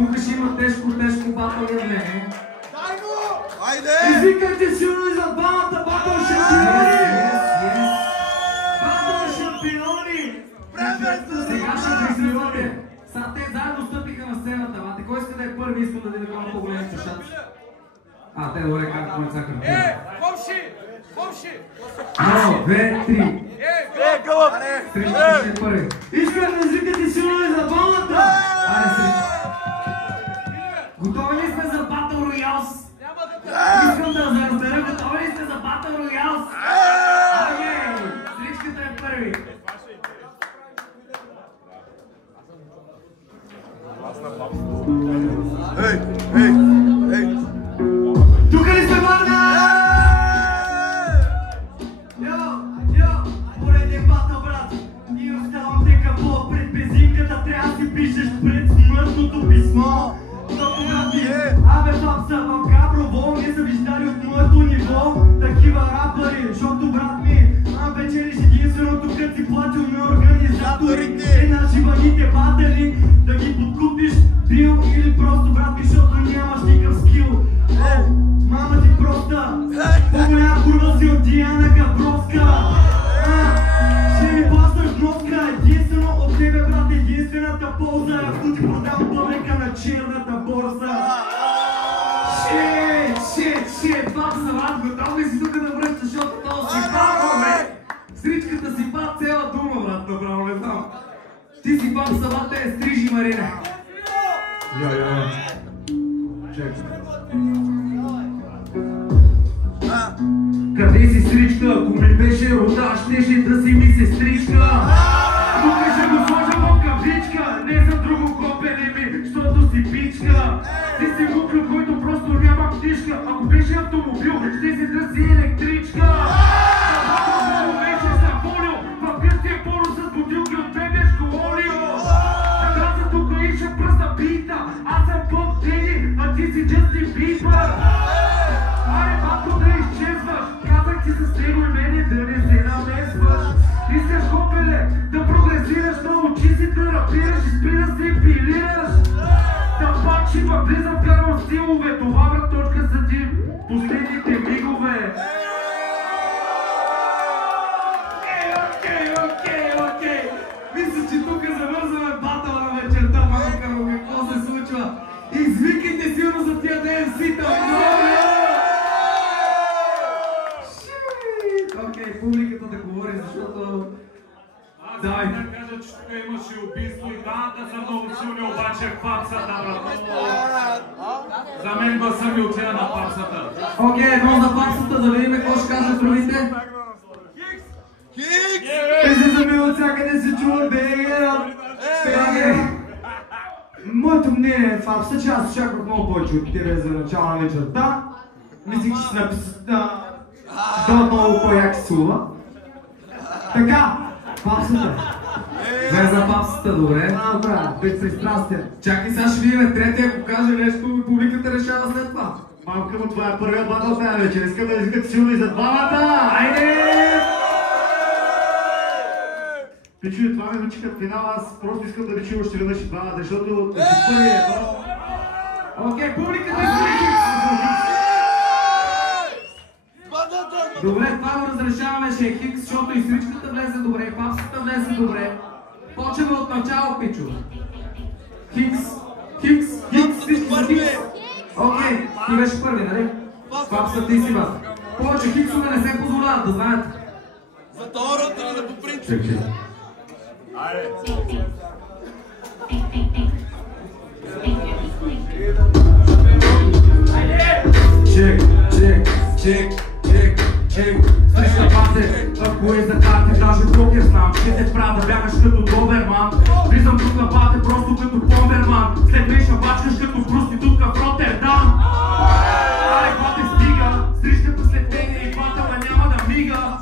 Тук ще има тежко батъл явление. Дай го! Айде! Извикайте силно и за двамата батъл шампиони! Батъл шампиони! Сега ще присъствате. Сега те заедно стъпиха на сцената. Мате, кой иска да е първи, иска да даде такова по-големи слушаци? Те добре, как по лица картина. Комши! Комши! 1, 2, 3. Гълъб! Срещата ще е първи. Искам да извикате силно и за двамата! Айде среща. Готови ли сме за Battle Royals? Искам да разбера, готови ли сте за Battle Royals? Окей! Сричката е първи. Ей! Тук ли сте, Варна? Пореден батъл, брат. И оставам те кабло пред безинката. Трябва да си пишеш пред смъртното писмо. Абе, папса, в Габрово не са виждали от моето ниво такива рапъри, защото брат ми печелиш единственото, като си платил на организаторите на живаните батали, да ги подкупиш бил или просто брат ми, защото нямаш никакъв скил. Мама ти проста, по-голяма курва си от Диана Габровска. Ще ми плащаш вноска, единствено от тебе, брат, единствената полза, ако ти продам пъблика на черната борса. Шит, папса, брат, готов ли си тук да връщаш, защото това си папа, бе? Сричката си пап цяла дума, брат, направо не знам. Ти си папса, брат, те стрижи, Марине. Чекай. Къде си стричка? Ако ми беше рода, щеше да си ми сестричка. Тук ще го сложа в кавичка, не за друго копене ми, защото си пичка. Ти си мукъл, който просто няма птичка. Ако беше автомобил, ще си да си електричка. Ако беше заволил, вкъщи е поло с бутилки от бебешко олио. Така се тук и ще пръста бита, аз съм Боб Дени, а ти си Джастин Бибър. Аре, батко, да изчезваш, казах ти с него и мене да не се намесваш. Искаш копеле, да прогресираш, да учи си да рапираш и спри да се епилираш. Да пак ще влизам, вкарвам стилове, това брат точка са ти последните мигове. Окей. Мисля, че тук завързваме батъла на вечерта, малка, какво се случва. Извикайте силно за тия DMC-та, моля! Окей, публиката да говори, защото... Аз да кажа, че тук имаше убийство и двамата са много силни, обаче папсата, брат. За мен баса ми отида на папсата. Окей, едно за папсата, да видим какво ще кажат другите. Хикс! Излизаме от всякъде се чува бегера. Моето мнение е папса, че аз очаквах много повече от тебе за начало на вечерта. Мислих, че си написат много по-яки слова. Така, папсата. Две за папсата, добре? Да, безпристрастен. Чакай, сега ще видим третия, ако каже нещо, публиката решава след това. Малка му, това е първият батъл тази вечер. Искам да извикате силно и за двамата! Айде! Пичове, това ме научиха в финал, аз просто искам да ви чуя още веднъж и двамата, защото да си първи едно. Окей, публиката иска Хикс! Добре, това го разрешаваме, ще е Хикс, защото и сричката влезе добре, и папсата влезе добре. Почваме от начало, пичо. Хикс, всички са Хикс. Окей, ти беше първи, нали? Папсата ти си вас. Повече Хиксове не се позволяват, да знаете. За това трябва да по принцип. Чек. Среща пате, ако е за карти, даже покер знам. Ще те спра да бягаш като доберман. Влизам тук на пате, просто като бомберман. След днешна бачкаш като проститутка в Роттердам. Аре, пате стига, срещата след мене и батъла няма да мига.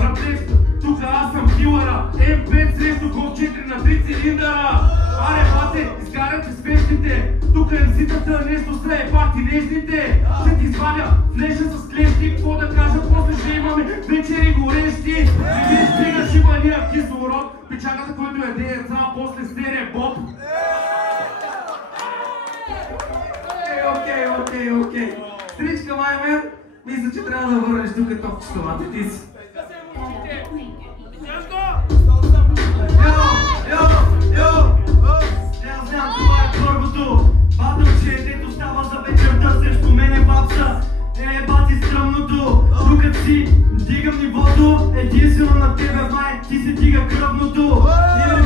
Братле, тук аз съм килъра. М5 срещу Golf 4 на 3 цилиндъра. Аре, пате, изгаряте свещите. Тук МС-тата нещо след пак и нежните. Ще ти извадя флеша с клещи. Какво да кажа, после ще имаме вечери горещи. Не ви стигаш има ния кислород. Печагата, който яде яйца, после стере боб. Окей. Стричка Маймер, мисля, че трябва да върнеш тук топчето, мате ти си. Я знам, това е първото батълче, дето става за вечерта срещу мене бабса. Бати стръмното, докато си дигам нивото, единствено на тебе май, ти се дига кръвното.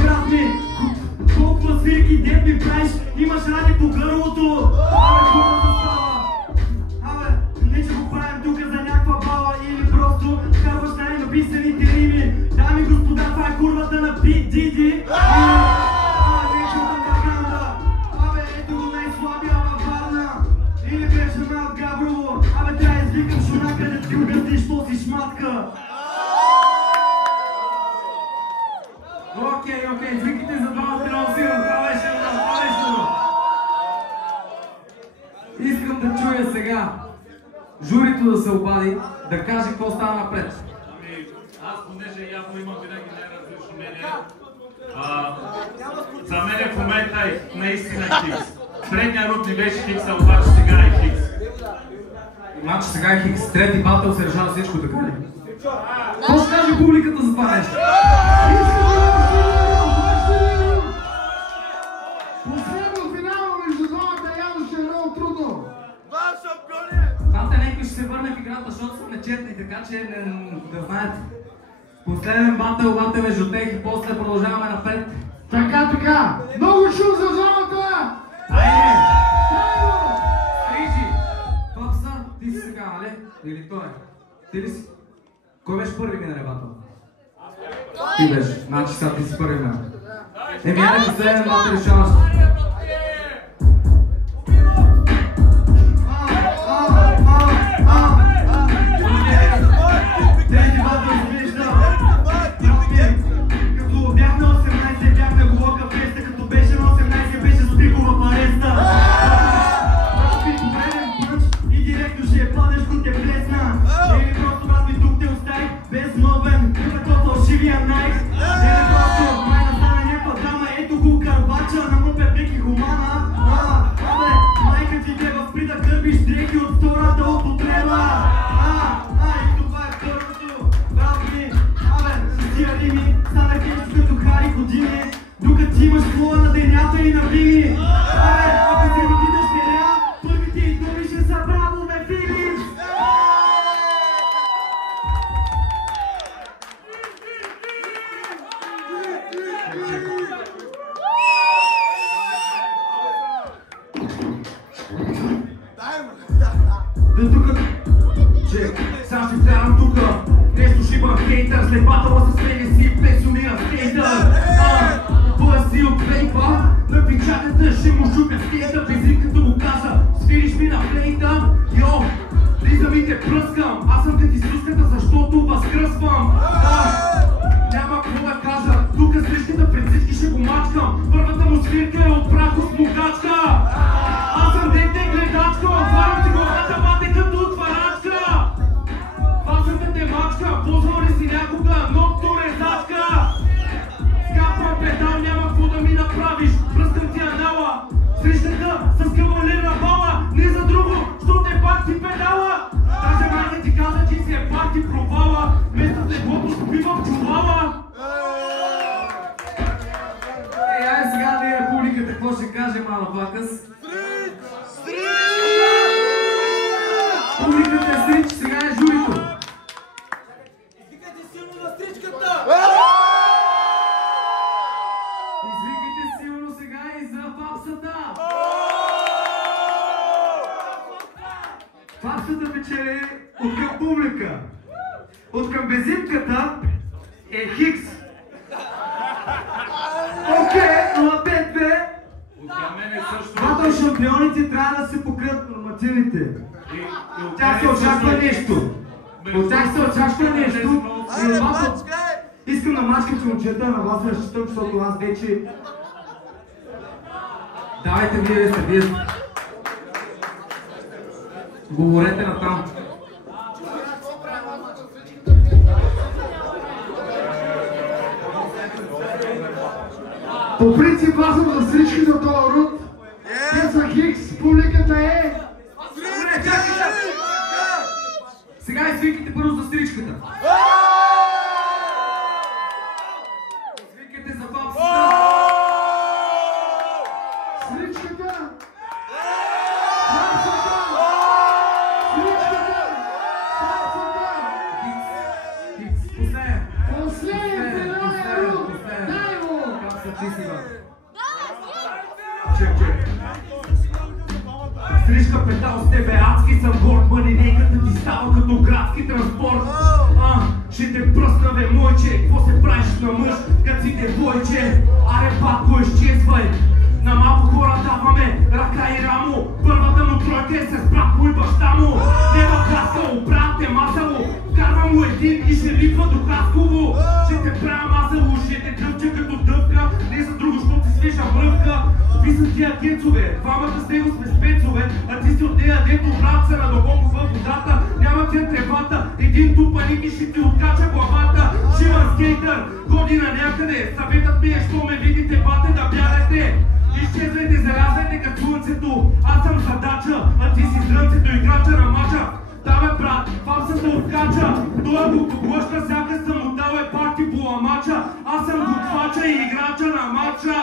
Брат ми, толкова свирки дед ми правиш, имаш ради по гърлото. Хората става. Не че го правим тук за някаква бала или просто карваш най-написаните рими. Дами и господа, това е курвата на Пит Диди. Ето го най-слабия във Варна. Или беше от Габрово. Трябва да извикам шунака да ти обясниш, що си шматка. Окей, извикайте за двамата много силно. Това беше едно. Искам да чуя сега журито да се обади, да каже какво става напред. Аз понеже явно имам винаги най-различно мнение. За мен в момента е наистина Хикс. Предния рунд не беше Хикса, обаче сега е Хикс. Значи сега е Хикс, трети батъл се решава всичко, така ли? Какво ще каже публиката за това нещо? Последно финално между двамата явно ще е много трудно. Двамата някой ще се върне в играта, защото са нечетни, така че да знаете. Последен батъл между тех и после продължаваме напред. Така. Много шум за двамата! Айде! Стрижи! Папса, ти си сега, нали? Или той? Ти ли си? Кой беше първи миналия батъл? Ти беше. Значи сега ти си първи минал. Айде последен батъл решаваш. Тези батъл изглежда. Като бях на 18, бях на глока феста. Като беше на 18, беше спикова в ареста. Пореден пънч и директно ще падеш, ако те плесна. Или просто аз ми тук те оставих безмълвен, като фалшивия найк. Или просто май настана някаква драма, ето го карбача на мъпер и хумана. Майка ти те възпри да гърбиш дрехи от втората употреба. И това е първото, брат ми. С тия рими станах нещо като Хари години, докато ти имаш слова на денята и на бими. Ако ти роди дъщеря, първите и думи ще са браво, бе, Филипс! Да тук, че сам ще вкарам тука. Нещо шибам хейтър, след батъла с мене си пенсионирам стейтър. Твоя си от клейпа, на пичаката ще му шупя стейтър. Безрик като го кажа, свириш ми на флейта. Йо, влизам и те пръскам, аз съм като изруската, защото възкръсвам. Няма какво да кажа, тука срещата пред всички ще го мачкам. Първата му свирка е от прахо с мукачка. Аз съм дете гледачка, отварям ти главата, бате като отварачка. Важната те мачка, ползвал ли си някога ногто резачка? Скапвам педал, няма какво да ми направиш, пръскам ти анала. Срещата с кавалер на бала, не за друго, защото е пак ти педала. Даже майка ти каза, че си е пак ти провала, вместо теглото стопива в чувала. Айде сега да я публиката, какво ще каже мала Бакъс? Публиката е стрич, сега е журито. Извикайте силно на стричката! Извикайте силно сега и за папсата. Папсата печели от към публика. От към безимката е Хикс. Окей, ама 5-2. От към мене също. Батъл шампионите трябва да се покрият нормативните. От тях се очаква нещо. От тях се очаква нещо. И батъл... Искам да мачкате момчета, на вас не считам, защото аз вече... Давайте вие сте, вие сте. Говорете натам. По принцип аз съм за всички за този рунд. Те са Хикс, публиката е... чек. Стрижка петал с тебе, адски съм горд, манинейката ти става като градски транспорт. Ще те пръсна, бе, мойче, какво се правиш на мъж, като си девойче? Аре, батко, изчезвай! На малко хора даваме ръка и рамо. Първата му тройка е с брат му и баща му. Нема каскало, брат е масало. Карва му един и ще липва до Хасково. Ще те правя масало, ще те дъвча като дъвка. Не за друго, защото ти свежа мръвка. Ви са тия гецове, двамата с него сме спецове. А ти си от нея, дето брат са надълбоко във водата. Няма тя тревата, един тупаник и ще ти откача главата. Шиван скейтър, ходи на някъде. Съветът ми е, що ме видите, бате, да бягате. Изчезвайте, заразайте като слънцето. Аз съм задача, а ти си зрънцето, играча на мача. Да бе, брат, фапсата откача. Той го поглъща, сякаш съм му дал парти по амача. Аз съм готвача и играча на мача.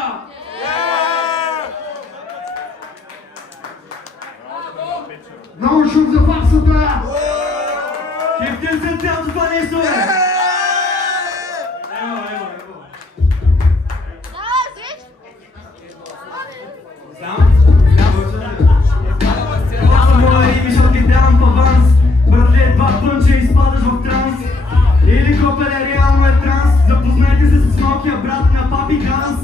Много шум за фапсата! Кефтен се цялото това нещо, бе! Братле, два пънча и спадаш в транс. Или копеле, реално е транс. Запознайте се с малкия брат на папи Ганс.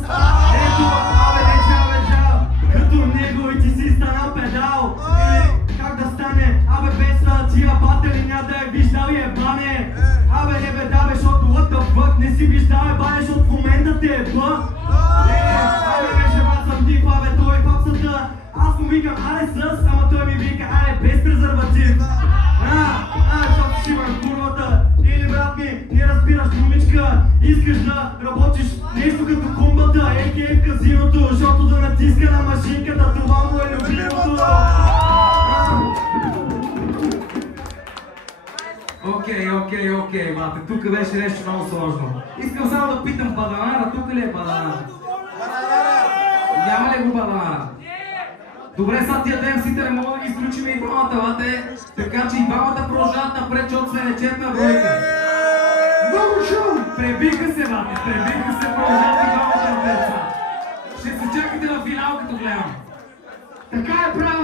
Ето, абе, вече, абе, жал. Като него и ти си станал педал. Или как да стане? Абе, без тия батери няма да е виждал и е бане. Абе, не бе, да бе, защото what the fuck не си виждал е бане, защото в момента те е бъ. Абе, вече, брат, съм тип, абе, той папсата. Аз му викам, аре с, ама той ми вика, аре без презерватив. Защото си имам курвата. Или брат ми, не разбираш думичка. Искаш да работиш нещо като кумбата, a.k.a. в казиното. Защото да натиска на машинката, това му е любимото. Окей, бате, тук беше нещо много сложно. Искам само да питам, Баданара, тук ли е Баданара? Няма ли го Баданара? Добре, сега тия демсите не мога да ги изключим и двамата, бате. Така че и двамата продължават напред, защото сме нечетна бройка. Много шум! Пребиха се, бате, пребиха се, продължават и двамата напред. Ще се чакате на финал, като гледам. Така е, правилно!